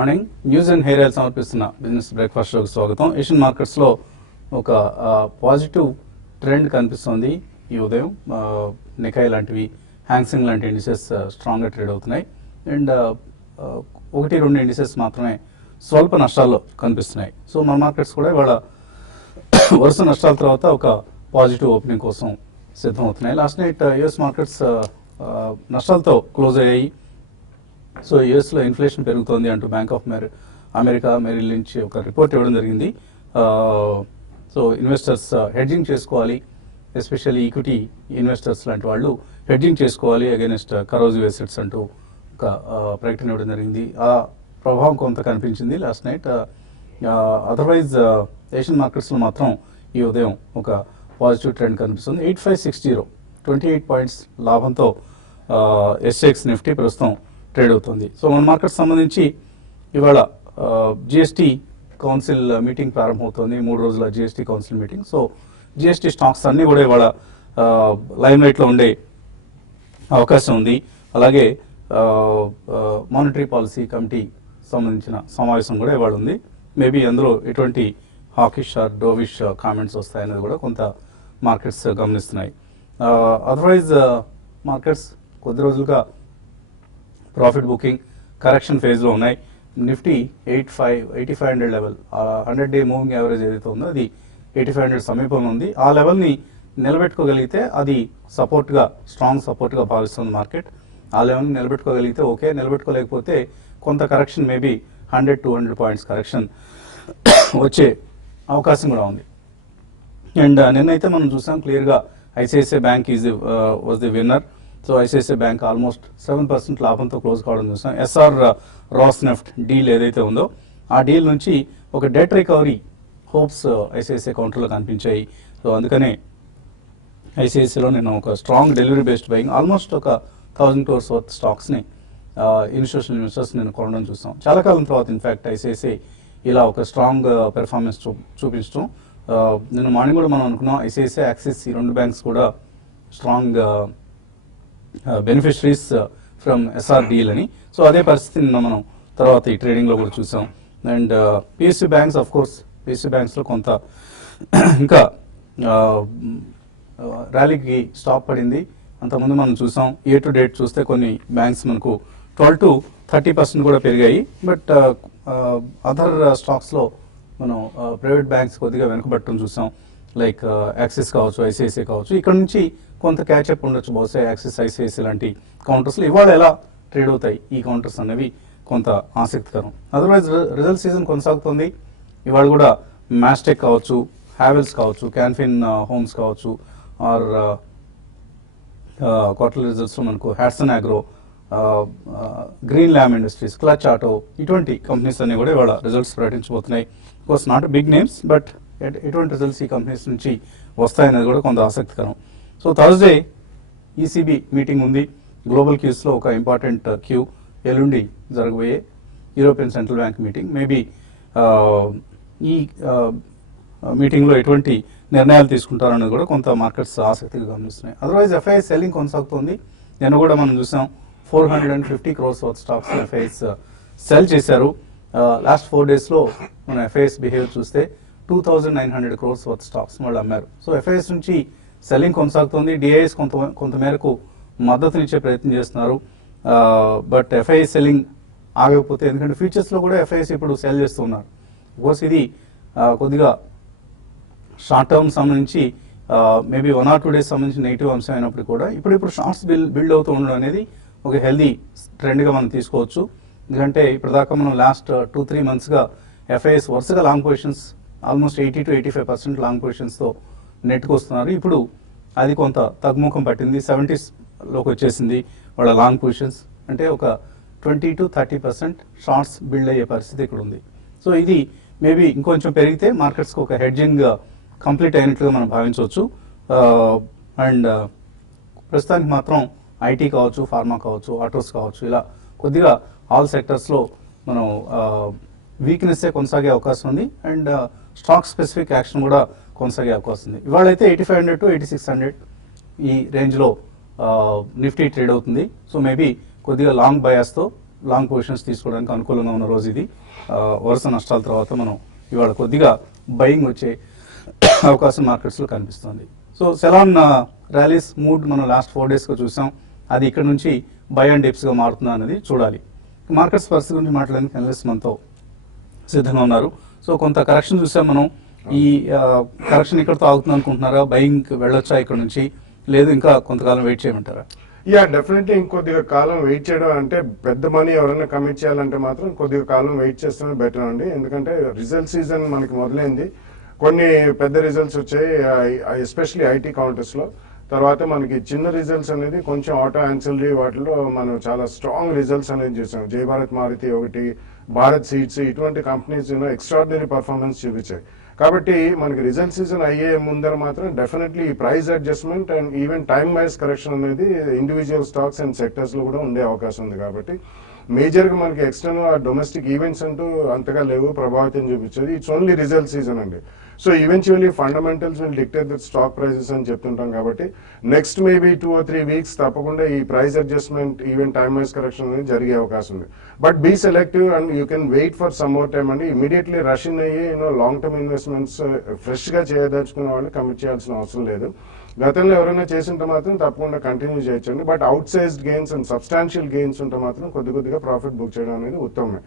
Morning news and hair oil సమర్పిస్తున్న business breakfast షోకి స్వాగతం. ఏషియన్ మార్కెట్స్లో ఒక పాజిటివ్ ట్రెండ్ కనిపిస్తోంది ఈ ఉదయం. నికాయ్ లాంటివి, హ్యాంగ్సింగ్ లాంటి ఇండిసెస్ స్ట్రాంగ్గా ట్రేడ్ అవుతున్నాయి. అండ్ ఒకటి రెండు ఇండిసెస్ మాత్రమే స్వల్ప నష్టాల్లో కనిపిస్తున్నాయి. సో మన మార్కెట్స్ కూడా ఇవాళ వరుస నష్టాల తర్వాత ఒక పాజిటివ్ ఓపెనింగ్ కోసం సిద్ధమవుతున్నాయి. లాస్ట్ నైట్ యుఎస్ మార్కెట్స్ నష్టాలతో క్లోజ్ అయ్యాయి. సో యుఎస్లో ఇన్ఫ్లేషన్ పెరుగుతోంది అంటూ Bank of America Merrill Lynch ఒక రిపోర్ట్ ఇవ్వడం జరిగింది. సో ఇన్వెస్టర్స్ హెడ్జింగ్ చేసుకోవాలి, ఎస్పెషల్లీ ఈక్విటీ ఇన్వెస్టర్స్ లాంటి వాళ్ళు హెడ్జింగ్ చేసుకోవాలి అగైనెస్ట్ కరోజివ్ అసెట్స్ అంటూ ఒక ప్రకటన ఇవ్వడం జరిగింది. ఆ ప్రభావం కొంత కనిపించింది లాస్ట్ నైట్. అదర్వైజ్ ఏషియన్ మార్కెట్స్లో మాత్రం ఈ ఉదయం ఒక పాజిటివ్ ట్రెండ్ కనిపిస్తుంది. 8560 28 పాయింట్స్ లాభంతో ఎస్ఎక్స్ నిఫ్టీ ప్రస్తుతం ట్రేడ్ అవుతుంది. సో మన మార్కెట్ సంబంధించి ఇవాళ జిఎస్టీ కౌన్సిల్ మీటింగ్ ప్రారంభమవుతుంది. 3 రోజుల GST council meeting. So GST stocks అన్నీ కూడా ఇవాళ లైమ్ లైట్లో ఉండే అవకాశం ఉంది. అలాగే మానిటరీ పాలసీ కమిటీ సంబంధించిన సమావేశం కూడా ఇవాళ ఉంది. మేబీ అందులో ఎటువంటి హాకిష్ ఆర్ డోవిష్ కామెంట్స్ వస్తాయనేది కూడా కొంత మార్కెట్స్ గమనిస్తున్నాయి. అదర్వైజ్ మార్కెట్స్ కొద్ది రోజులుగా ప్రాఫిట్ బుకింగ్ కరెక్షన్ ఫేజ్లో ఉన్నాయి. Nifty 8500 level, 100-day moving average ఏదైతే ఉందో అది 8500 సమీపంలో ఉంది. ఆ లెవెల్ని నిలబెట్టుకోగలిగితే అది సపోర్ట్గా, స్ట్రాంగ్ సపోర్ట్గా భావిస్తుంది మార్కెట్. ఆ లెవెల్ని నిలబెట్టుకోగలిగితే ఓకే, నిలబెట్టుకోలేకపోతే కొంత కరెక్షన్, మేబీ 100-200 పాయింట్స్ కరెక్షన్ వచ్చే అవకాశం కూడా ఉంది. అండ్ నిన్నైతే మనం చూసాం క్లియర్గా ICICI bank was the winner. So ICICI bank almost 7% లాభంతో క్లోజ్ కావడం చూసాం. ఎస్ఆర్ రాస్నెఫ్ట్ డీల్ ఏదైతే ఉందో ఆ డీల్ నుంచి ఒక డెట్ రికవరీ హోప్స్ ఐసిఐసిఐ కౌంటర్లో కనిపించాయి. సో అందుకనే ఐసిఐసిఐలో నేను ఒక strong delivery based buying almost ఒక 1000 crores వర్త్ స్టాక్స్ని ఇన్స్టిట్యూషనల్ ఇన్వెస్టర్స్ నేను కొనడం చూస్తాం. చాలా కాలం తర్వాత ఇన్ఫ్యాక్ట్ ఐసిఐసిఐ ఇలా ఒక స్ట్రాంగ్ పెర్ఫార్మెన్స్ చూపించడం. నిన్న మార్నింగ్ కూడా మనం అనుకున్నాం ఐసిఐసిఐ, యాక్సిస్ ఈ రెండు బ్యాంక్స్ కూడా strong beneficiaries from SR deal అని. సో అదే పరిస్థితి నిన్న మనం తర్వాత ఈ ట్రేడింగ్లో కూడా చూసాం. And PSU banks, of course PSU బ్యాంక్స్లో కొంత ఇంకా ర్యాలీకి స్టాప్ పడింది. అంతకుముందు మనం చూసాం ఇయర్ టు డేట్ చూస్తే కొన్ని బ్యాంక్స్ మనకు 12-30% కూడా పెరిగాయి. బట్ అదర్ స్టాక్స్లో మనం ప్రైవేట్ బ్యాంక్స్ కొద్దిగా వెనుకబట్టడం చూసాం. లైక్ యాక్సిస్ కావచ్చు, ఐసిఐసిఐ కావచ్చు. ఇక్కడ నుంచి కొంత క్యాచ్అప్ ఉండొచ్చు బహుశా యాక్సిస్, ఐసిఐసిఐ లాంటి కౌంటర్స్లో. ఇవాళ ఎలా ట్రేడ్ అవుతాయి ఈ కౌంటర్స్ అనేవి కొంత ఆసక్తికరం. అదర్వైజ్ రిజల్ట్ సీజన్ కొనసాగుతుంది. ఇవాళ కూడా మ్యాస్టెక్ కావచ్చు, హ్యావెల్స్ కావచ్చు, క్యాన్ఫిన్ హోమ్స్ కావచ్చు, ఆర్ క్వార్టర్లీ రిజల్ట్స్లో మనకు Hatsun Agro, Greenlam Industries, Clutch Auto, ఇటువంటి కంపెనీస్ అన్ని కూడా ఇవాళ రిజల్ట్స్ ప్రకటించబోతున్నాయి. Course not big names, but ఎటువంటి రిజల్ట్స్ ఈ కంపెనీస్ నుంచి వస్తాయనేది కూడా కొంత ఆసక్తికరం. సో థర్స్డే ఈసీబీ మీటింగ్ ఉంది. గ్లోబల్ క్యూస్లో ఒక ఇంపార్టెంట్ క్యూ ఎల్లుండి జరగబోయే European Central Bank meeting. Maybe ఈ మీటింగ్లో ఎటువంటి నిర్ణయాలు తీసుకుంటారనేది కూడా కొంత మార్కెట్స్ ఆసక్తిగా గమనిస్తున్నాయి. అదర్వైజ్ ఎఫ్ఐఎస్ సెల్లింగ్ కొనసాగుతుంది. నిన్న కూడా మనం చూసాం 450 crores worth stocks FIs sell చేశారు. లాస్ట్ 4 daysలో మన ఎఫ్ఐఎస్ బిహేవియర్ చూస్తే 2900 crores వర్త్ స్టాక్స్ వాళ్ళు అమ్మారు. సో ఎఫ్ఐఎస్ నుంచి సెల్లింగ్ కొనసాగుతుంది. డిఐఎస్ కొంత మేరకు మద్దతునిచ్చే ప్రయత్నం చేస్తున్నారు. బట్ ఎఫ్ఐఎస్ సెల్లింగ్ ఆగకపోతే, ఎందుకంటే ఫ్యూచర్స్లో కూడా ఎఫ్ఐఎస్ ఇప్పుడు సెల్ చేస్తున్నారు. కోర్స్ ఇది కొద్దిగా షార్ట్ టర్మ్ సంబంధించి మేబీ 1 or 2 days సంబంధించి నెగిటివ్ అంశం అయినప్పుడు కూడా ఇప్పుడు షార్ట్స్ బిల్డ్ అవుతూ ఉండడం అనేది ఒక హెల్దీ ట్రెండ్గా మనం తీసుకోవచ్చు. ఎందుకంటే ఇప్పటిదాకా మనం లాస్ట్ 2-3 monthsగా ఎఫ్ఐఎస్ వరుసగా లాంగ్ పొజిషన్స్ ఆల్మోస్ట్ 80-85% లాంగ్ పొజిషన్స్తో నెట్కి వస్తున్నారు. ఇప్పుడు అది కొంత తగ్గుముఖం పట్టింది, 70sలోకి వచ్చేసింది వాళ్ళ లాంగ్ పొజిషన్స్. అంటే ఒక 20-30% షార్ట్స్ బిల్డ్ అయ్యే పరిస్థితి ఇక్కడ ఉంది. సో ఇది మేబీ ఇంకొంచెం పెరిగితే మార్కెట్స్కి ఒక హెడ్జింగ్ కంప్లీట్ అయినట్లుగా మనం భావించవచ్చు. అండ్ ప్రస్తుతానికి మాత్రం ఐటీ కావచ్చు, ఫార్మా కావచ్చు, ఆటోస్ కావచ్చు, ఇలా కొద్దిగా ఆల్ సెక్టర్స్లో మనం వీక్నెస్సే కొనసాగే అవకాశం ఉంది. అండ్ స్టాక్ స్పెసిఫిక్ యాక్షన్ కూడా కొనసాగే అవకాశం ఉంది. ఇవాళైతే 8500-8600 ఈ రేంజ్లో నిఫ్టీ ట్రేడ్ అవుతుంది. సో మేబీ కొద్దిగా లాంగ్ బయాస్తో లాంగ్ పొజిషన్స్ తీసుకోవడానికి అనుకూలంగా ఉన్న రోజు ఇది. వరుస నష్టాల తర్వాత మనం ఇవాళ కొద్దిగా బయింగ్ వచ్చే అవకాశం మార్కెట్స్లో కనిపిస్తుంది. సో సెలాన్ ర్యాలీస్ మూడ్ మనం లాస్ట్ 4 daysగా చూసాం. అది ఇక్కడ నుంచి బై అండ్ డిప్స్గా మారుతుందా అనేది చూడాలి. మార్కెట్స్ పరిస్థితి గురించి మాట్లాడడానికి అనలిస్ట్ మనతో సిద్ధంగా ఉన్నారు. సో కొంత కరెక్షన్ చూసాం మనం. ఈ కరెక్షన్ ఇక్కడతో ఆగుతుంది అనుకుంటున్నారా? బయింగ్ వెళ్ళొచ్చా ఇక్కడ నుంచి, లేదు ఇంకా కొంతకాలం వెయిట్ చేయమంటారా? డెఫినెట్లీ ఇంకొద్దిగా కాలం వెయిట్ చేయడం అంటే పెద్ద మనీ ఎవరైనా కమిట్ చేయాలంటే మాత్రం కొద్దిగా కాలం వెయిట్ చేస్తేనే బెటర్ అండి. ఎందుకంటే రిజల్ట్ సీజన్ మనకి మొదలైంది. కొన్ని పెద్ద రిజల్ట్స్ వచ్చాయి, ఎస్పెషలీ ఐటీ కౌంటర్స్లో. తర్వాత మనకి చిన్న రిజల్ట్స్ అనేది కొంచెం ఆటో యాన్సిలరీ వాటిలో మనం చాలా స్ట్రాంగ్ రిజల్ట్స్ అనేది చూసాం. జై భారత్ మారుతి ఒకటి, భారత్ సీడ్స్, ఇటువంటి కంపెనీస్ ఎక్స్ట్రాడినరీ పర్ఫార్మెన్స్ చూపించాయి. కాబట్టి మనకి రిజల్ట్ సీజన్ అయ్యే ముందర మాత్రం డెఫినెట్లీ ఈ price adjustment and even time wise correction అనేది ఇండివిజువల్ స్టాక్స్ అండ్ సెక్టర్స్ లో కూడా ఉండే అవకాశం ఉంది. కాబట్టి మేజర్ గా మనకి ఎక్స్టర్నల్ డొమెస్టిక్ ఈవెంట్స్ అంటూ అంతగా లేవు, ప్రభావితం చూపించేది. ఇట్స్ ఓన్లీ రిజల్ట్ సీజన్ అండి. So eventually fundamentals will dictate the stock prices అని చెప్తుంటాం. కాబట్టి నెక్స్ట్ మేబీ 2 or 3 weeks తప్పకుండా ఈ price adjustment even time wise correction అనేది జరిగే అవకాశం ఉంది. But be selective and you can wait for some more time అండి. ఇమీడియట్లీ రష్ ఇన్ అయ్యి లాంగ్ టర్మ్ ఇన్వెస్ట్మెంట్స్ ఫ్రెష్ గా చేయదలుచుకున్న వాళ్ళు కమిట్ చేయాల్సిన అవసరం లేదు. గతంలో ఎవరైనా చేసింటే మాత్రం తప్పకుండా కంటిన్యూ చేయొచ్చండి. But out sized gains and substantial gains ఉంటే మాత్రం కొద్దిగా ప్రాఫిట్ బుక్ చేయడం అనేది ఉత్తమమే.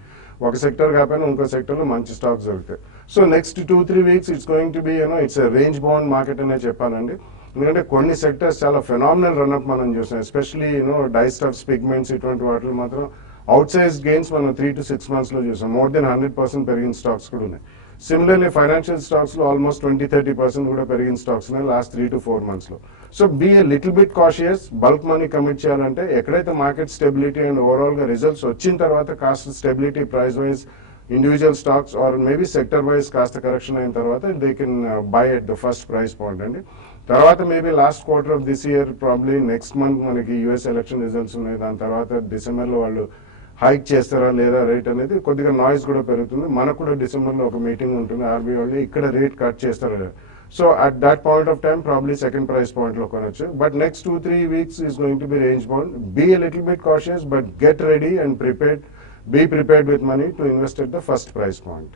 ఒక సెక్టర్ కాకపోయినా ఇంకో సెక్టర్లో మంచి స్టాక్స్ దొరుకుతాయి. So next 2-3 weeks it's going to B it's range bound market అనే చెప్పాలండి. ఎందుకంటే కొన్ని సెక్టర్స్ చాలా ఫెనామినల్ రన్అప్ మనం చూసాం. ఎస్పెషలీ డై స్టఫ్స్, పిగ్మెంట్స్, ఇటువంటి వాటిలో మాత్రం అవుట్ సైజ్ గెయిన్స్ మనం 3 to 6 months లో చూసాం. మోర్ దెన్ 100% పెరిగిన స్టాక్స్ కూడా ఉన్నాయి. సిమిలర్లీ ఫైనాన్షియల్ స్టాక్స్ లో ఆల్మోస్ట్ 20-30% కూడా పెరిగిన స్టాక్స్ ఉన్నాయి లాస్ట్ 3 to 4 months లో. So be a little bit cautious. Bulk money commit చేయాలంటే ఎక్కడైతే మార్కెట్ స్టెబిలిటీ అండ్ ఓవరాల్ గా రిజల్ట్స్ వచ్చిన తర్వాత కాస్త stability price wise individual stocks or maybe sector wise కాస్త కరెక్షన్ అయిన తర్వాత they can buy at the first price point అండి. తర్వాత maybe last quarter of this year, probably next month మనకి యుఎస్ ఎలక్షన్ రిజల్ట్స్ ఉన్నాయి. దాని తర్వాత డిసెంబర్లో వాళ్ళు హైక్ చేస్తారా లేదా రేట్ అనేది కొద్దిగా నాయిస్ కూడా పెరుగుతుంది. మనకు కూడా డిసెంబర్లో ఒక మీటింగ్ ఉంటుంది ఆర్బీఐ వాళ్ళు, ఇక్కడ రేట్ కట్ చేస్తారా. So at that point of time probably second price point లో కొనొచ్చు. But next 2-3 weeks is going to be range bound. Be a little bit cautious but get ready and prepared. Be prepared with money to invest at the first price point.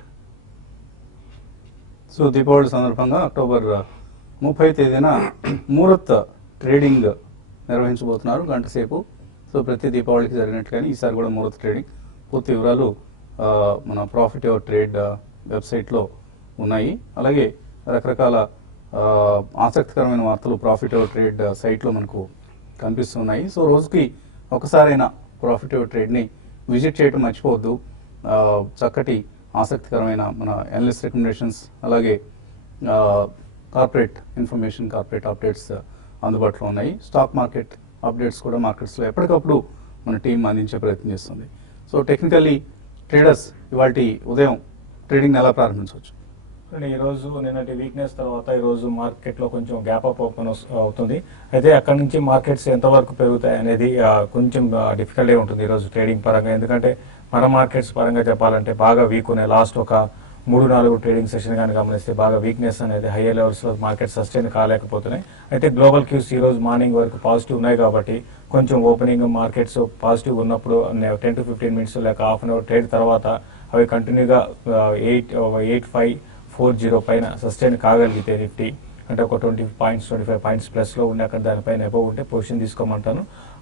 So Deepavali సందర్భంగా October 30 తేదీన muhurat trading నిర్వహించబోతున్నారు గంట సేపు. So ప్రతి దీపావళికి జరిగినట్టుగానే ఈసారి కూడా muhurat trading. పూర్తి వివరాలు మన ప్రాఫిట్ యువర్ ట్రేడ్ వెబ్సైట్లో ఉన్నాయి. అలాగే రకరకాల ఆసక్తికరమైన వార్తలు ప్రాఫిట్ యువర్ ట్రేడ్ సైట్లో మనకు కనిపిస్తున్నాయి. సో రోజుకి ఒకసారైనా ప్రాఫిట్ యువర్ ట్రేడ్ని విజిట్ చేయడం మర్చిపోవద్దు. చక్కటి ఆసక్తికరమైన మన అనలిస్ట్ రికమెండేషన్స్, అలాగే కార్పొరేట్ ఇన్ఫర్మేషన్, కార్పొరేట్ అప్డేట్స్ అందుబాటులో ఉన్నాయి. స్టాక్ మార్కెట్ అప్డేట్స్ కూడా మార్కెట్స్లో ఎప్పటికప్పుడు మన టీం అందించే ప్రయత్నం చేస్తుంది. సో టెక్నికల్లీ ట్రేడర్స్ ఇవాళ ఉదయం ట్రేడింగ్ ఎలా ప్రారంభించవచ్చు? ఈరోజు నిన్నటి వీక్నెస్ తర్వాత ఈరోజు మార్కెట్లో కొంచెం గ్యాప్ అప్ ఓపెన్ అవుతుంది. అయితే అక్కడి నుంచి మార్కెట్స్ ఎంతవరకు పెరుగుతాయి అనేది కొంచెం డిఫికల్టే ఉంటుంది ఈరోజు ట్రేడింగ్ పరంగా. ఎందుకంటే మన మార్కెట్స్ పరంగా చెప్పాలంటే బాగా వీక్ ఉన్నాయి. లాస్ట్ ఒక 3-4 ట్రేడింగ్ సెషన్ కానీ గమనిస్తే బాగా వీక్నెస్ అనేది హైయర్ లెవెల్స్లో మార్కెట్ సస్టైన్ కాలేకపోతున్నాయి. అయితే గ్లోబల్ క్యూస్ ఈ రోజు మార్నింగ్ వరకు పాజిటివ్ ఉన్నాయి. కాబట్టి కొంచెం ఓపెనింగ్ మార్కెట్స్ పాజిటివ్ ఉన్నప్పుడు 10 to 15 minutes లేక హాఫ్ అన్ అవర్ ట్రేడ్ తర్వాత అవి కంటిన్యూగా 8540 పైన సస్టైన్ కాగలిగితే నిఫ్టీ అంటే ఒక 25 points ప్లస్లో ఉండి అక్కడ దానిపైన అబవ్ ఉంటే పొజిషన్ తీసుకోమంటాను.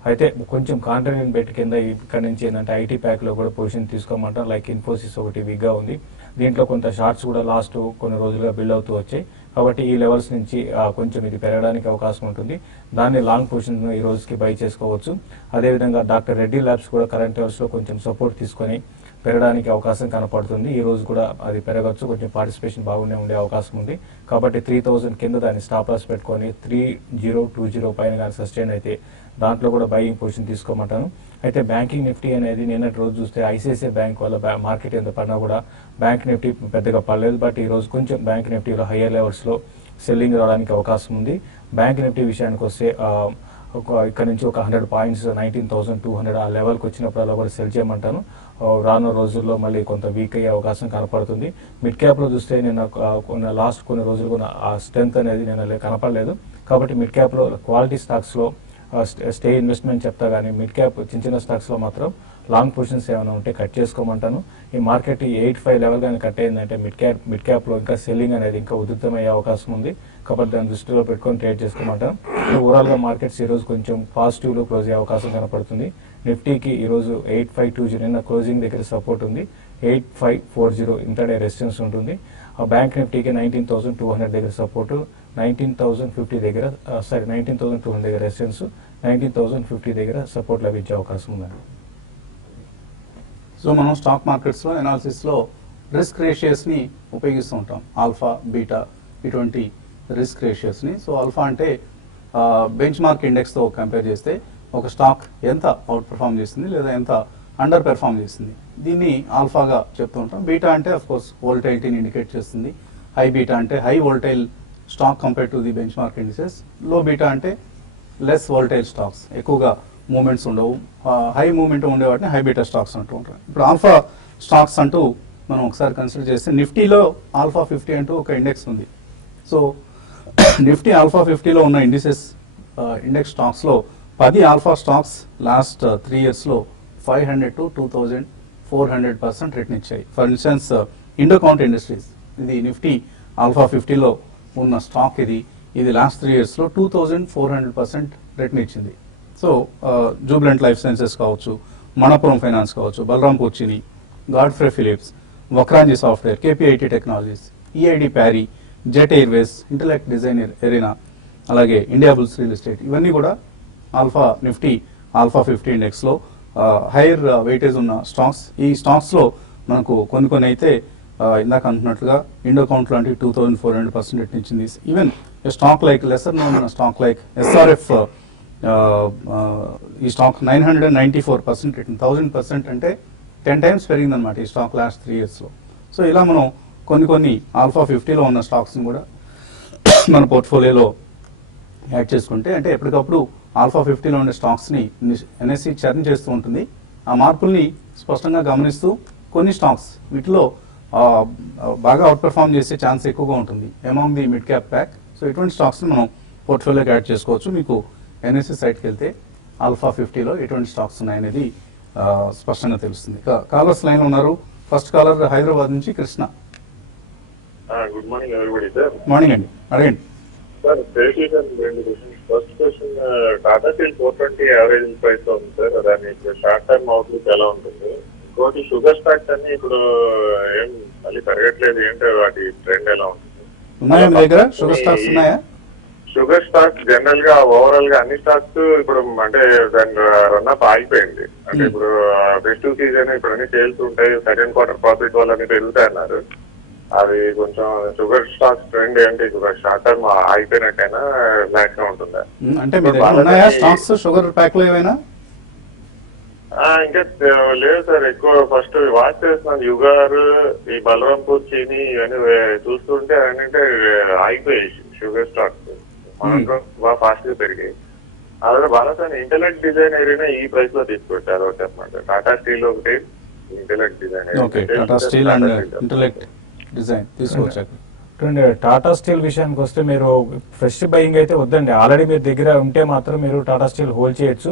అయితే కొంచెం కాంట్రాక్ట్ బెట్ కింద ఇక్కడ నుంచి ఏంటంటే ఐటీ ప్యాక్లో కూడా పొజిషన్ తీసుకోమంటాను. లైక్ ఇన్ఫోసిస్ ఒకటి వీక్గా ఉంది. దీంట్లో కొంత షార్ట్స్ కూడా లాస్ట్ కొన్ని రోజులుగా బిల్డ్ అవుతూ వచ్చాయి. కాబట్టి ఈ లెవెల్స్ నుంచి కొంచెం ఇది పెరగడానికి అవకాశం ఉంటుంది. దాన్ని లాంగ్ పొజిషన్ ఈ రోజుకి బై చేసుకోవచ్చు. అదేవిధంగా డాక్టర్ రెడ్డి ల్యాబ్స్ కూడా కరెంట్ లెవెల్స్లో కొంచెం సపోర్ట్ తీసుకొని పెరగడానికి అవకాశం కనపడుతుంది. ఈ రోజు కూడా అది పెరగచ్చు, కొంచెం పార్టిసిపేషన్ బాగానే ఉండే అవకాశం ఉంది. కాబట్టి 3000 కింద దాన్ని స్టాప్ లాస్ పెట్టుకొని 3020 పైన కానీ సస్టైన్ అయితే దాంట్లో కూడా బయింగ్ పొజిషన్ తీసుకోమంటాను. అయితే బ్యాంకింగ్ నిఫ్టీ అనేది నిన్నటి రోజు చూస్తే ఐసిఐసిఐ బ్యాంక్ వల్ల మార్కెట్ ఎంత పడినా కూడా బ్యాంక్ నిఫ్టీ పెద్దగా పడలేదు. బట్ ఈ రోజు కొంచెం బ్యాంక్ నిఫ్టీలో హయ్యర్ లెవెల్స్లో సెల్లింగ్ రావడానికి అవకాశం ఉంది. బ్యాంక్ నిఫ్టీ విషయానికి వస్తే ఇక్కడ నుంచి ఒక 100 points 19,200 ఆ లెవెల్కి వచ్చినప్పుడు కూడా సెల్ చేయమంటాను. రానున్న రోజుల్లో మళ్ళీ కొంత వీక్ అయ్యే అవకాశం కనపడుతుంది. మిడ్ క్యాప్లో చూస్తే నేను లాస్ట్ కొన్ని రోజులు కూడా ఆ స్ట్రెంత్ అనేది నేను కనపడలేదు. కాబట్టి మిడ్ క్యాప్లో క్వాలిటీ స్టాక్స్లో స్టే ఇన్వెస్ట్మెంట్ చెప్తా కానీ మిడ్ క్యాప్ చిన్న స్టాక్స్లో మాత్రం లాంగ్ పొజిషన్స్ ఏమైనా ఉంటే కట్ చేసుకోమంటాను. ఈ మార్కెట్ 8.5 లెవెల్ కానీ కట్ అయిందంటే మిడ్ క్యాప్లో ఇంకా సెల్లింగ్ అనేది ఇంకా ఉధృతమయ్యే అవకాశం ఉంది. కాబట్టి దాన్ని దృష్టిలో పెట్టుకొని ట్రేడ్ చేసుకోమంటాను. ఓవరాల్గా మార్కెట్స్ ఈరోజు కొంచెం పాజిటివ్లో క్లోజ్ అయ్యే అవకాశం కనపడుతుంది. నిఫ్టీకి ఈరోజు 8520 నిన్న క్లోజింగ్ దగ్గర సపోర్ట్ ఉంది, 8540 ఇంటర్డే రెసిస్టెన్స్ ఉంటుంది. ఆ బ్యాంక్ నిఫ్టీకి 19,200 దగ్గర సపోర్టు, 19,050 దగ్గర 19,200 దగ్గర రెసిస్టెన్స్, 19,050 దగ్గర సపోర్ట్ లభించే అవకాశం ఉందండి. సో మనం స్టాక్ మార్కెట్స్లో అనాలిసిస్లో రిస్క్ రేషియోస్ని ఉపయోగిస్తూ ఉంటాం, ఆల్ఫా బీటా ఇటువంటి రిస్క్ రేషియోస్ని. సో ఆల్ఫా అంటే బెంచ్ మార్క్ ఇండెక్స్తో కంపేర్ చేస్తే ఒక స్టాక్ ఎంత అవుట్ పెర్ఫామ్ చేస్తుంది లేదా ఎంత అండర్ పెర్ఫామ్ చేస్తుంది, దీన్ని ఆల్ఫాగా చెప్తూ ఉంటాం. బీటా అంటే అఫ్ కోర్స్ వోల్టైలిటీని ఇండికేట్ చేస్తుంది. హై బీటా అంటే high volatile stock compare to the bench mark indices. లో బీటా అంటే లెస్ వోల్టైల్ స్టాక్స్, ఎక్కువగా మూమెంట్స్ ఉండవు, హై మూమెంట్ ఉండే వాటిని హై బీటా స్టాక్స్ అంటూ ఉంటారు. ఇప్పుడు ఆల్ఫా స్టాక్స్ అంటూ మనం ఒకసారి కన్సిడర్ చేస్తే నిఫ్టీలో ఆల్ఫా 50 అంటూ ఒక ఇండెక్స్ ఉంది. సో నిఫ్టీ ఆల్ఫా 50లో ఉన్న ఇండెక్స్ స్టాక్స్లో 10 ఆల్ఫా స్టాక్స్ లాస్ట్ 3 ఇయర్స్లో 500 to 2,400% రిటర్న్ ఇచ్చాయి. ఫర్ ఇన్స్టెన్స్ ఇండోకౌంట్ ఇండస్ట్రీస్, ఇది నిఫ్టీ ఆల్ఫా 50లో ఉన్న స్టాక్. ఇది లాస్ట్ 3 ఇయర్స్లో 2,400% రిటర్న్ ఇచ్చింది. సో జూబ్లెంట్ లైఫ్ సైన్సెస్ కావచ్చు, మణపురం ఫైనాన్స్ కావచ్చు, Balrampur Chini, Godfrey Phillips, Vakrangee Software, KPIT Technologies, EID Parry, Jet Airways, Intellect Design Arena, అలాగే ఇండియా బుల్స్ రియల్ ఎస్టేట్, ఇవన్నీ కూడా ఆల్ఫా నిఫ్టీ ఆల్ఫా 50 ఇండెక్స్లో హైయర్ వెయిటేజ్ ఉన్న స్టాక్స్. ఈ స్టాక్స్లో మనకు కొన్ని అయితే ఇందాక అంటున్నట్లుగా ఇండోకౌంట్ లాంటి 2,400% రిటర్న్ ఇచ్చింది. Even stock like lesser known stock like SRF, ఈ స్టాక్ 994% రిటర్న్, 1000% అంటే 10 times పెరిగిందనమాట ఈ స్టాక్ లాస్ట్ 3 ఇయర్స్లో. సో ఇలా మనం కొన్ని ఆల్ఫా 50లో ఉన్న స్టాక్స్ని కూడా మన పోర్ట్ఫోలియోలో యాడ్ చేసుకుంటే, అంటే ఎప్పటికప్పుడు ఆల్ఫా 50లో ఉండే స్టాక్స్ని ఎన్ఎస్సి చర్న్ చేస్తూ ఉంటుంది. ఆ మార్పుల్ని స్పష్టంగా గమనిస్తూ కొన్ని స్టాక్స్ వీటిలో బాగా అవుట్ పెర్ఫామ్ చేసే ఛాన్స్ ఎక్కువగా ఉంటుంది among the mid cap pack. So ఇటువంటి స్టాక్స్ని మనం పోర్ట్ఫోలియోకి యాడ్ చేసుకోవచ్చు. మీకు ఎన్ఎస్సి సైట్కి వెళ్తే ఆల్ఫా 50లో ఎటువంటి స్టాక్స్ ఉన్నాయనేది స్పష్టంగా తెలుస్తుంది. కాలర్స్ లైన్లో ఉన్నారు. ఫస్ట్ కాలర్ హైదరాబాద్ నుంచి Krishna. Good morning everybody sir. Morning అండి, అడగండి sir. First question, Tata steel 420 average price లో ఉంది సార్, దాని షార్ట్ టర్మ్ అవుట్లుక్ ఎలా ఉంటుంది? ఇంకోటి షుగర్ స్టాక్స్ అన్ని ఇప్పుడు ఏం మళ్ళీ పెరగట్లేదు, ఏంటో వాటి ట్రెండ్ ఎలా ఉంటుంది? ఉన్నాయా మీ దగ్గర షుగర్ స్టాక్స్ ఉన్నాయా? షుగర్ స్టాక్స్ జనరల్ గా ఓవరాల్ గా అన్ని స్టాక్స్ ఇప్పుడు అంటే దాని రన్అప్ ఆగిపోయింది. అంటే ఇప్పుడు ఫెస్టివ్ సీజన్ ఇప్పుడు అన్ని సేల్స్ ఉంటాయి, సెకండ్ క్వార్టర్ ప్రాఫిట్ వాళ్ళని పెరుగుతాయి అన్నారు. అది కొంచెం షుగర్ స్టాక్స్ ట్రెండ్ ఏంటి, షార్ట్ టర్మ్ అయిపోయినట్టయినా బ్లాక్ గా ఉంటుందా? అంటే మీ దగ్గర ఉన్నాయా స్టాక్స్ షుగర్ ప్యాక్ లో ఏమైనా? ఇంకా లేదు సార్, ఎక్కువ ఫస్ట్ వాచ్ చేస్తున్నాను. యుగార్, ఈ బలరాంపూర్ చీని ఇవన్నీ చూస్తుంటే అన్నింటే ఆగిపోయాయి షుగర్ స్టాక్స్. మనకు బాగా ఫాస్ట్ గా పెరిగాయి. అలాగే భారత్ అని ఇంటలెక్ట్ డిజైన్ ఏరియా ఈ ప్రైస్ లో తీసుకొచ్చారు ఒకటి అనమాట. టాటా స్టీల్ ఒకటి, ఇంటలెక్ట్ డిజైన్ టాటా స్టీల్ విషయానికి వస్తే మీరు ఫ్రెష్ బయింగ్ అయితే వద్దండి. ఆల్రెడీ మీరు దగ్గర ఉంటే మాత్రం మీరు టాటా స్టీల్ హోల్డ్ చేయొచ్చు.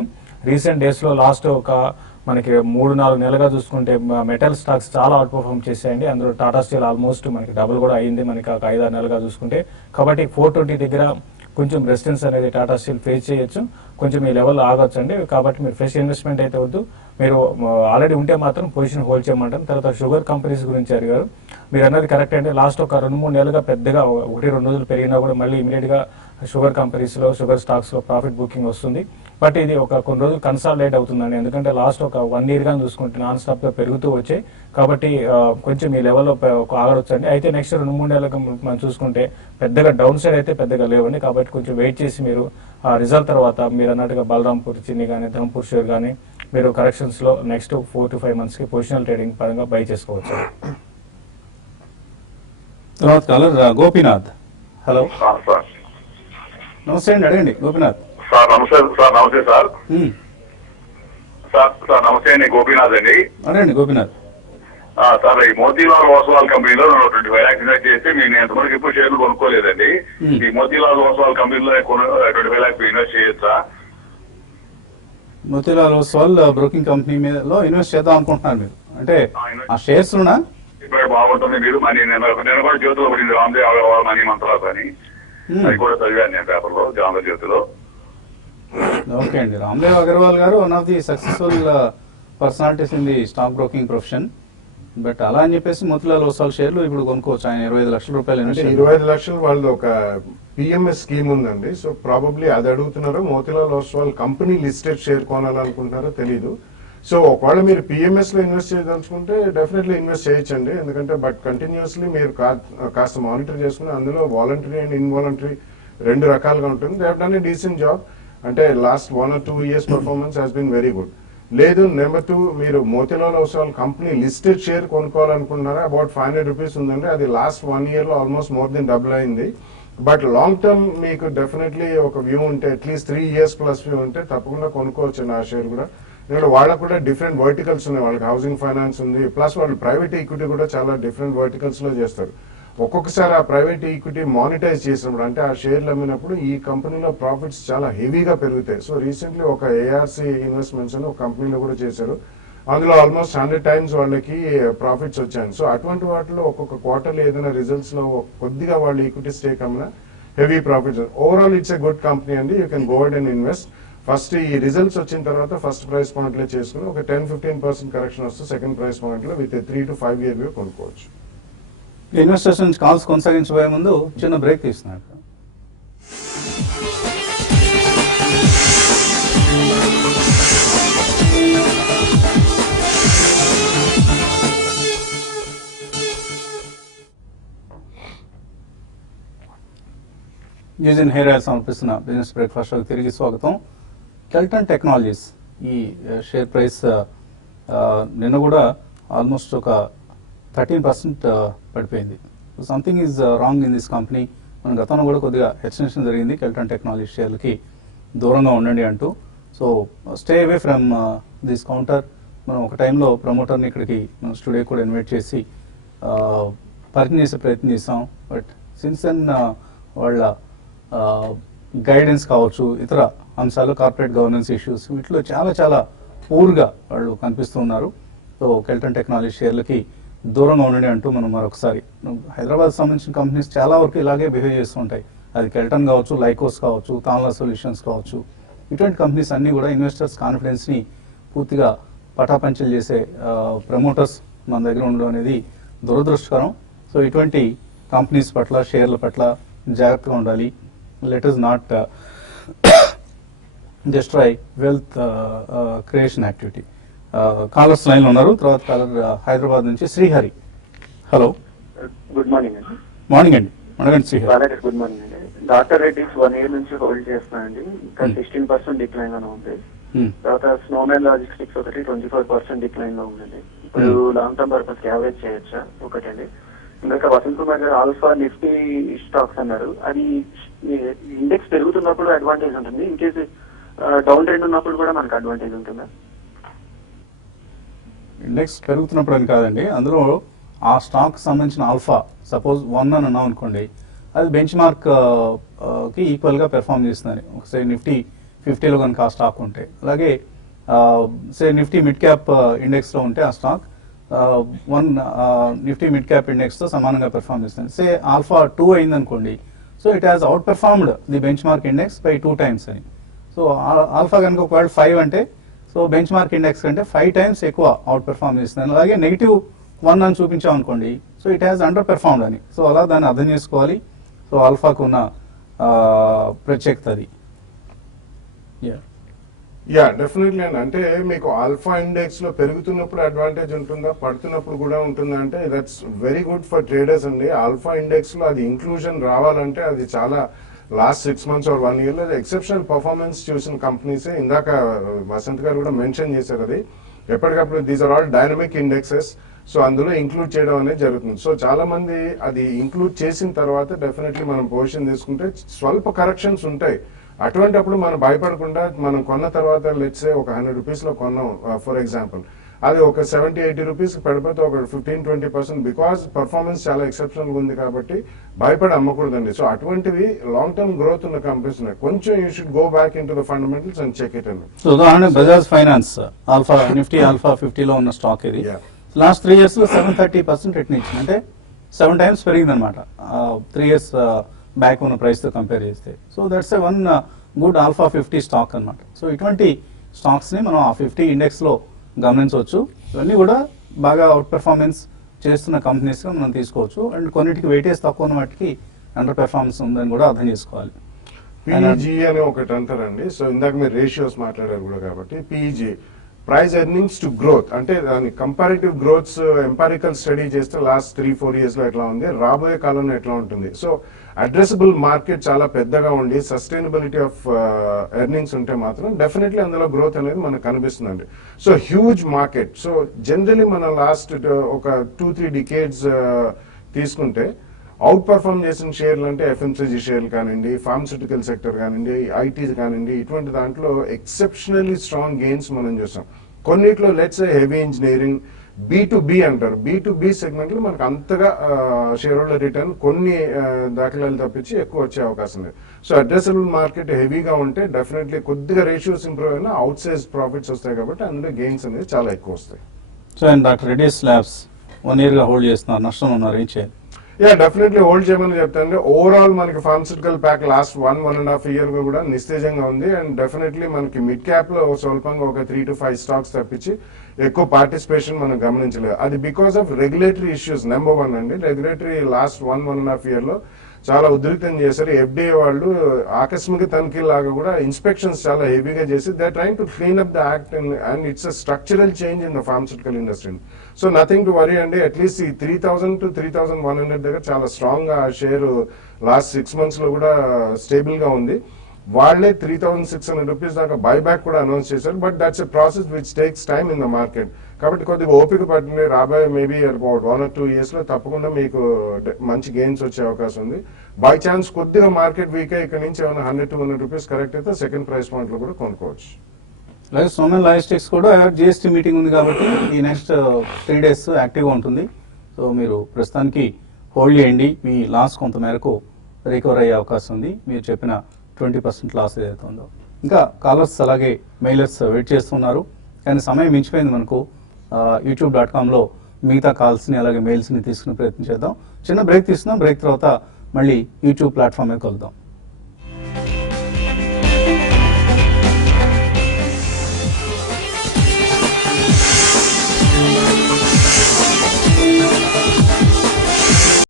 రీసెంట్ డేస్ లో లాస్ట్ ఒక మనకి 3-4 నెలలుగా చూసుకుంటే మెటల్ స్టాక్స్ చాలా అవుట్ పర్ఫార్మ్ చేసాయండి. అందులో టాటా స్టీల్ ఆల్మోస్ట్ మనకి డబుల్ కూడా అయింది మనకి ఒక 5-6 నెలలుగా చూసుకుంటే. కాబట్టి 420 దగ్గర కొంచెం రెసిస్టెన్స్ అనేది టాటా స్టీల్ ఫేస్ చేయొచ్చు, కొంచెం ఈ లెవెల్ ఆగొచ్చు అండి. కాబట్టి మీరు ఫ్రెష్ ఇన్వెస్ట్మెంట్ అయితే వద్దు, మీరు ఆల్రెడీ ఉంటే మాత్రం పొజిషన్ హోల్డ్ చేయమంటారు. తర్వాత షుగర్ కంపెనీస్ గురించి అడిగారు. మీరు అన్నది కరెక్ట్ అండి. లాస్ట్ ఒక 2-3 నెలలుగా పెద్దగా 1-2 రోజులు పెరిగినా కూడా మళ్ళీ ఇమీడియట్ గా షుగర్ కంపెనీస్ లో షుగర్ స్టాక్స్ లో ప్రాఫిట్ బుకింగ్ వస్తుంది. బట్ ఇది ఒక కొన్ని రోజులు కన్సాలిడేట్ అవుతుందండి. ఎందుకంటే లాస్ట్ ఒక 1 year గా చూసుకుంటే నాన్ స్టాప్ గా పెరుగుతూ వచ్చాయి. కాబట్టి కొంచెం ఈ లెవెల్లో ఆగవచ్చండి. అయితే నెక్స్ట్ 2-3 నెలలకు మనం చూసుకుంటే పెద్దగా డౌన్ సైడ్ అయితే పెద్దగా లేవండి. కాబట్టి కొంచెం వెయిట్ చేసి మీరు రిజల్ట్ తర్వాత మీరు అన్నట్టుగా బలరాంపూర్ చిన్ని కానీ ధంపూర్ షేర్ కానీ మీరు కరెక్షన్స్ లో నెక్స్ట్ 4 to 5 months కి పొజిషనల్ ట్రేడింగ్ పరంగా బై చేసుకోవచ్చు. తర్వాత కాలర్ గోపీనాథ్. Hello sir. నమస్తే అండి, అడగండి గోపీనాథ్. సార్ నమస్తే సార్. నమస్తే సార్. సార్ నమస్తే అండి, గోపీనాథ్ అండి. అడగండి గోపీనాథ్. సార్, ఈ మోతీలాల్ ఓస్వాల్ కంపెనీలో 25 lakhs ఇన్వెస్ట్ చేస్తే నేను ఎంతవరకు ఎప్పుడు షేర్లు కొనుక్కోలేదండి. ఈ మోతీలాల్ ఓస్వాల్ కంపెనీలో 25 lakhs ఇన్వెస్ట్ చేయొచ్చా? మోతీలాల్ ఓస్వాల్ బ్రోకింగ్ కంపెనీ మీదలో ఇన్వెస్ట్ చేద్దాం అనుకుంటున్నారు మీరు, అంటే ఆ షేర్స్ లోనా? ఇప్పుడు బాగుంటుంది మీరు మనీ. నేను కూడా జ్యోతిలో పడింది రామ్దేవ్ అగర్వాల్ మనీ మంత్రాలు అని, అది కూడా చదివాను నేను పేపర్లో, జామ జ్యోతిలో. ఓకే అండి, రామ్దేవ్ అగర్వాల్ గారు one of the successful personalities in the stock broking profession. But అలా అని చెప్పేసి మోతీలాల్ ఓస్వాల్ షేర్లు ఇప్పుడు కొనుక్కోవచ్చు. ఆయన 25 లక్షల రూపాయలు అంటే ఇన్వెస్ట్ 25 లక్షలు వాళ్ళది ఒక పిఎంఎస్ స్కీమ్ ఉందండి. సో ప్రాబబ్లీ అది అడుగుతున్నారో, Motilal Oswal company listed share కొనాలనుకుంటున్నారో తెలీదు. సో ఒకవేళ మీరు పిఎంఎస్ లో ఇన్వెస్ట్ చేయదలుచుకుంటే డెఫినెట్లీ ఇన్వెస్ట్ చేయొచ్చండి. ఎందుకంటే బట్ కంటిన్యూస్లీ మీరు కాస్త మానిటర్ చేసుకుని అందులో వాలంటరీ అండ్ ఇన్వాలంటరీ రెండు రకాలుగా ఉంటుంది. They have done a decent job. అంటే last 1 or 2 years performance has been very good. లేదు, నెంబర్ 2 మీరు Motilal Oswal company listed share కొనుక్కోవాలనుకుంటున్నారా, అబౌట్ 500 రూపీస్ ఉందండి. అది లాస్ట్ 1 year లో ఆల్మోస్ట్ మోర్ దెన్ డబుల్ అయింది. బట్ లాంగ్ టర్మ్ మీకు డెఫినెట్లీ ఒక వ్యూ ఉంటే, అట్లీస్ట్ 3 years ప్లస్ వ్యూ ఉంటే తప్పకుండా కొనుక్కోవచ్చు ఆ షేర్ కూడా. ఎందుకంటే వాళ్ళకు కూడా డిఫరెంట్ వర్టికల్స్ ఉన్నాయి. వాళ్ళకి హౌసింగ్ ఫైనాన్స్ ఉంది, ప్లస్ వాళ్ళు ప్రైవేట్ ఈక్విటీ కూడా చాలా డిఫరెంట్ వర్టికల్స్ లో చేస్తారు. ఒక్కొక్కసారి ఆ ప్రైవేట్ ఈక్విటీ మానిటైజ్ చేసినప్పుడు, అంటే ఆ షేర్లు అమ్మినప్పుడు ఈ కంపెనీలో ప్రాఫిట్స్ చాలా హెవీగా పెరుగుతాయి. సో రీసెంట్లీ ఒక ఏఆర్సీ ఇన్వెస్ట్మెంట్స్ అని ఒక కంపెనీలో కూడా చేశారు. అందులో ఆల్మోస్ట్ 100 times వాళ్ళకి ప్రాఫిట్స్ వచ్చాయి. సో అటువంటి వాటిలో ఒక్కొక్క క్వార్టర్లో ఏదైనా రిజల్ట్స్ లో కొద్దిగా వాళ్ళు ఈక్విటీ స్టేక్ అమ్మినా heavy profits. Overall it's a good company అండి. You can go ahead and invest. First ఈ రిజల్ట్స్ వచ్చిన తర్వాత ఫస్ట్ ప్రైస్ పాయింట్ లో చేసుకుని ఒక 10-15% కరెక్షన్ వస్తే సెకండ్ ప్రైస్ పాయింట్ లో విత్ 3 to 5 year వ్యూ కొనుక్కోవచ్చు. ఇన్వెస్టర్స్ నుంచి కాల్స్ కొనసాగించబోయే ముందు చిన్న బ్రేక్ తీసుకున్నారు. న్యూజిన్ హెయిర్ ఆయిల్ సమర్పిస్తున్న బిజినెస్ బ్రేక్ఫాస్ట్ షోకి తిరిగి స్వాగతం. కెల్టన్ టెక్నాలజీస్ ఈ షేర్ ప్రైస్ నిన్న కూడా ఆల్మోస్ట్ ఒక 13% పడిపోయింది. Something is wrong in this company. మనం గతంలో కూడా కొద్దిగా హెచ్చరించడం జరిగింది, కెల్టన్ టెక్నాలజీ షేర్లకి దూరంగా ఉండండి అంటూ. So stay away from this counter. మనం ఒక టైంలో ప్రమోటర్ని ఇక్కడికి మన స్టూడియో కూడా ఇన్వైట్ చేసి పరిచయం చేసే ప్రయత్నం చేసాం. బట్ సిన్స్ దెన్ వాళ్ళ గైడెన్స్ కావచ్చు, ఇతర అంశాలు, కార్పొరేట్ గవర్నెన్స్ ఇష్యూస్, వీటిలో చాలా చాలా పూర్గా వాళ్ళు కనిపిస్తున్నారు. సో కెల్టన్ టెక్నాలజీ షేర్లకి దూరంగా ఉండండి అంటూ మనం మరొకసారి, హైదరాబాద్ సంబంధించిన కంపెనీస్ చాలా వరకు ఇలాగే బిహేవ్ చేస్తూ ఉంటాయి. అది కెల్టన్ కావచ్చు, లైకోస్ కావచ్చు, తాన్లా సొల్యూషన్స్ కావచ్చు. ఇటువంటి కంపెనీస్ అన్నీ కూడా ఇన్వెస్టర్స్ కాన్ఫిడెన్స్ని పూర్తిగా పటాపంచలు చేసే ప్రమోటర్స్ మన దగ్గర ఉండడం అనేది దురదృష్టకరం. సో ఇటువంటి కంపెనీస్ పట్ల, షేర్ల పట్ల జాగ్రత్తగా ఉండాలి. Let us not destroy wealth creation activity. Callers line లో ఉన్నారు. తర్వాత కాలర్ హైదరాబాద్ నుంచి శ్రీహరి. హలో, గుడ్ మార్నింగ్ అండి. మార్నింగ్ అండి. అడగండి శ్రీహరి. గుడ్ మార్నింగ్ అండి. డాక్టర్ రెడ్డిస్ 1 year నుంచి హోల్డ్ చేస్తున్నానండి. ఇంకా 16% డిక్లైన్ లో ఉంది. తర్వాత స్నోమెన్ లాజిస్టిక్స్ ఒకటి 24% డిక్లైన్ లో ఉందండి. ఇప్పుడు లాంగ్ టర్మ్ పర్పస్ యావరేజ్ చేయొచ్చా ఒకటండి. ఇంకా వసంత్ కుమార్ గారు ఆల్ఫా నిఫ్టీ స్టాక్స్ అన్నారు. అది ఇండెక్స్ పెరుగుతున్నప్పుడు అడ్వాంటేజ్ ఉంటుంది, ఇన్ కేసు డౌన్ ట్రెండ్ ఉన్నప్పుడు కూడా మనకు అడ్వాంటేజ్ ఉంటుందా? ఇండెక్స్ పెరుగుతున్నప్పుడు అని కాదండి, అందులో ఆ స్టాక్ సంబంధించిన ఆల్ఫా సపోజ్ 1 అని అన్నాం అనుకోండి, అది బెంచ్ మార్క్ కి ఈక్వల్ గా పెర్ఫామ్ చేస్తుందని. ఒకసారి నిఫ్టీ 50లో కనుక ఆ స్టాక్ ఉంటే, అలాగే సే నిఫ్టీ మిడ్ క్యాప్ ఇండెక్స్ లో ఉంటే ఆ stock 1 Nifty mid cap index తో సమానంగా పెర్ఫామ్ చేస్తుంది. సే ఆల్ఫా 2 అయింది అనుకోండి, so it has out performed the bench mark index by 2 times అని. సో ఆల్ఫా కనుక ఒకవేళ 5 అంటే, సో బెంచ్ మార్క్ ఇండెక్స్ కంటే 5 times ఎక్కువ అవుట్ పెర్ఫార్మ్ చేస్తుంది. అలాగే -1 అని చూపించాం అనుకోండి, so it has under performed అని. సో అలా దాన్ని అర్థం చేసుకోవాలి. సో ఆల్ఫాకు ఉన్న ప్రత్యేకత అది. యా డెఫినెట్లీ అండి. అంటే మీకు ఆల్ఫా ఇండెక్స్ లో పెరుగుతున్నప్పుడు అడ్వాంటేజ్ ఉంటుందా, పడుతున్నప్పుడు కూడా ఉంటుందా అంటే, that's very good for traders అండి. ఆల్ఫా ఇండెక్స్ లో అది ఇంక్లూజన్ రావాలంటే అది చాలా లాస్ట్ 6 months or 1 year లో ఎక్సెప్షనల్ పర్ఫార్మెన్స్ చూసిన కంపెనీస్. ఇందాక వసంత్ గారు కూడా మెన్షన్ చేశారు, అది ఎప్పటికప్పుడు these are all dynamic indexes. So అందులో ఇంక్లూడ్ చేయడం అనేది జరుగుతుంది. సో చాలా మంది అది ఇంక్లూడ్ చేసిన తర్వాత డెఫినెట్లీ మనం పొజిషన్ తీసుకుంటే స్వల్ప కరెక్షన్స్ ఉంటాయి. అటువంటిప్పుడు మనం భయపడకుండా, మనం కొన్న తర్వాత లెట్స్ సే ఒక 100 రూపీస్ లో కొన్నాం ఫర్ ఎగ్జాంపుల్, అది ఒక 70-80 రూపీస్ పడిపోతే ఒక 15-20%, బికాస్ పర్ఫార్మెన్స్ చాలా ఎక్సెప్షనల్ ఉంది కాబట్టి భయపడి అమ్మకూడదండి. సో అటువంటివి లాంగ్ టర్మ్ గ్రోత్ ఉన్న కంపెనీస్ ఉన్నాయి. కొంచెం you should go back in to the fundamentals and check it అండి. సో ఉదాహరణ Bajaj Finance Alpha Nifty Alpha 50లో ఉన్న స్టాక్ ఇది. Yeah. లాస్ట్ 3 years లో 730% రిటర్న్ ఇచ్చింది, అంటే 7 times పెరిగింది అనమాట 3 years బ్యాక్ ఉన్న ప్రైస్ తో కంపేర్ చేస్తే. So that's one good alpha 50 stock అనమాట. సో ఇటువంటి స్టాక్స్ ని మనం ఆ 50 ఇండెక్స్ లో గమనించవచ్చు. ఇవన్నీ కూడా బాగా అవుట్ పెర్ఫార్మెన్స్ చేస్తున్న కంపెనీస్ గా మనం తీసుకోవచ్చు. అండ్ కొన్నిటికి వెయిటేజ్ తక్కువ ఉన్న వాటికి అండర్ పెర్ఫార్మెన్స్ ఉందని కూడా అర్థం చేసుకోవాలి. పీఈజీ అని ఒకటి అంటారండి. సో ఇందాక మీరు రేషియోస్ మాట్లాడారు కూడా కాబట్టి PEG price earnings to growth అంటే దాని కంపారిటివ్ గ్రోత్స్ ఎంపారికల్ స్టడీ చేస్తే లాస్ట్ 3-4 years లో ఎట్లా ఉంది, రాబోయే కాలంలో ఎట్లా ఉంటుంది. సో అడ్రసబుల్ మార్కెట్ చాలా పెద్దగా ఉండి సస్టైనబిలిటీ ఆఫ్ ఎర్నింగ్స్ ఉంటే మాత్రం డెఫినెట్లీ అందులో గ్రోత్ అనేది మనకు కనిపిస్తుందండి. So huge market. So generally మన లాస్ట్ ఒక 2-3 decades తీసుకుంటే అవుట్ పర్ఫార్మ్ చేసిన షేర్లు అంటే ఎఫ్ఎంసీజీ షేర్లు కానివ్వండి, ఫార్మస్యూటికల్ సెక్టర్ కానివ్వండి, ఐటీ కానివ్వండి, ఇటువంటి దాంట్లో ఎక్సెప్షనల్లీ స్ట్రాంగ్ గెయిన్స్ మనం చూసాం. కొన్నిట్లో లెట్స్ హెవీ ఇంజనీరింగ్, B2B అంటారు. B2B సెగ్మెంట్ లో మనకు అంతగా షేర్ హోల్డర్ రిటర్న్ కొన్ని దాఖలాలు తప్పించి ఎక్కువ వచ్చే అవకాశం లేదు. సో అడ్రసబుల్ మార్కెట్ హెవీగా ఉంటే డెఫినెట్లీ కొద్దిగా రేషియోస్ ఇంప్రూవ్ అయినా అవుట్ సైజ్ ప్రాఫిట్స్ వస్తాయి కాబట్టి అందులో గెయిన్స్ అనేది చాలా ఎక్కువ వస్తాయి. So and doctor Reddy's labs 1 year గా హోల్డ్ చేస్తున్నారు, నష్టం ఉన్నారు, ఏం చేయాలి? డెఫినెట్లీ హోల్డ్ చేయమని చెప్తాను. ఓవరాల్ మనకి ఫార్మస్యూటికల్ ప్యాక్ లాస్ట్ 1.5 year కూడా నిస్తేజంగా ఉంది. అండ్ డెఫినెట్లీ మనకి మిడ్ క్యాప్ లో స్వల్పంగా ఒక 3 to 5 స్టాక్స్ తప్పించి ఎక్కువ పార్టిసిపేషన్ మనం గమనించలేదు. అది because of regulatory issues. Number 1 అండి, రెగ్యులేటరీ లాస్ట్ 1.5 year లో చాలా ఉధృతం చేశారు. ఎఫ్డిఏ వాళ్ళు ఆకస్మిక తనిఖీ లాగా కూడా ఇన్స్పెక్షన్స్ చాలా హెవీగా చేసి they trying to clean up the act and it's a structural change in the pharmaceutical industry. So nothing to worry అండి. అట్లీస్ట్ ఈ 3,000 to 3,100 దగ్గర చాలా స్ట్రాంగ్ గా షేర్ లాస్ట్ 6 months లో కూడా స్టేబుల్ గా ఉంది. వాళ్ళే 3,600 రూపీస్ దాకా బైబ్యాక్ కూడా అనౌన్స్ చేశారు. But that's a process which takes time in the market. కాబట్టి కొద్దిగా ఓపిక పట్టింది. రాబోయే మేబీ 1 or 2 years లో తప్పకుండా మీకు మంచి గెయిన్స్ వచ్చే అవకాశం ఉంది. బై ఛాన్స్ కొద్దిగా మార్కెట్ వీక్ ఇక్కడ నుంచి ఏమైనా 100-200 రూపీస్ కరెక్ట్ అయితే సెకండ్ ప్రైస్ పాయింట్ లో కూడా కొనుక్కోవచ్చు. అలాగే సోమెన్ లాజిస్టిక్స్ కూడా జిఎస్టీ మీటింగ్ ఉంది కాబట్టి ఈ నెక్స్ట్ 3 days యాక్టివ్గా ఉంటుంది. సో మీరు ప్రస్తుతానికి హోల్డ్ చేయండి. మీ లాస్ కొంత మేరకు రికవర్ అయ్యే అవకాశం ఉంది, మీరు చెప్పిన 20% లాస్ ఏదైతే ఉందో. ఇంకా కాలర్స్ అలాగే మెయిలర్స్ వెయిట్ చేస్తున్నారు, కానీ సమయం మించిపోయింది మనకు. youtube.com లో మిగతా కాల్స్ని అలాగే మెయిల్స్ని తీసుకునే ప్రయత్నం చేద్దాం. చిన్న బ్రేక్ తీసుకుందాం. బ్రేక్ తర్వాత మళ్ళీ యూట్యూబ్ ప్లాట్ఫామ్ మీద కలుద్దాం.